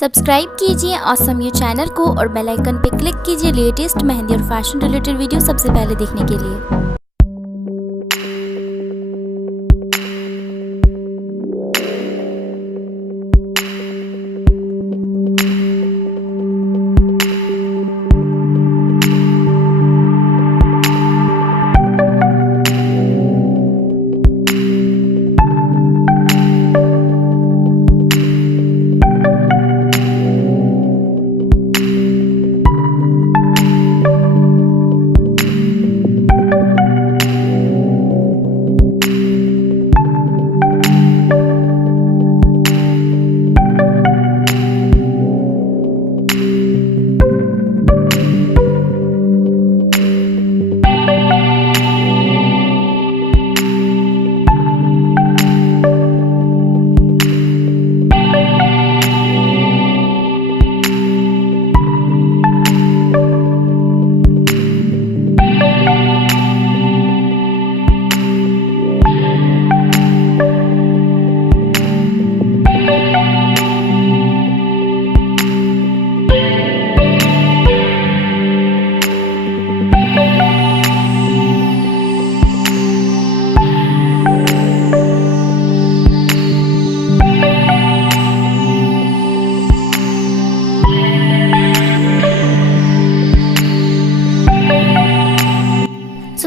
Subscribe कीजिए awesome you channel को और बेल आइकन पे क्लिक कीजिए लेटेस्ट मेहंदी और फैशन रिलेटेड वीडियो सबसे पहले देखने के लिए।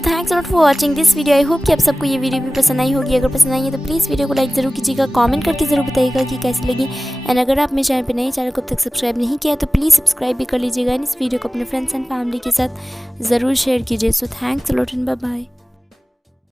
Thanks lot for watching this video. I hope कि आप सबको ये वीडियो भी पसंद आई होगी। अगर पसंद आई है तो प्लीज़ वीडियो को लाइक ज़रूर कीजिएगा, कमेंट करके ज़रूर बताइएगा कि कैसी लगी। एंड अगर आप मेरे चैनल पे नए चैनल को अब तक सब्सक्राइब नहीं किया तो प्लीज़ सब्सक्राइब भी कर लीजिएगा। एंड इस वीडियो को अपने फ्रेंड्स एंड फैमिली के साथ ज़रूर शेयर कीजिए। So thanks lot and bye bye.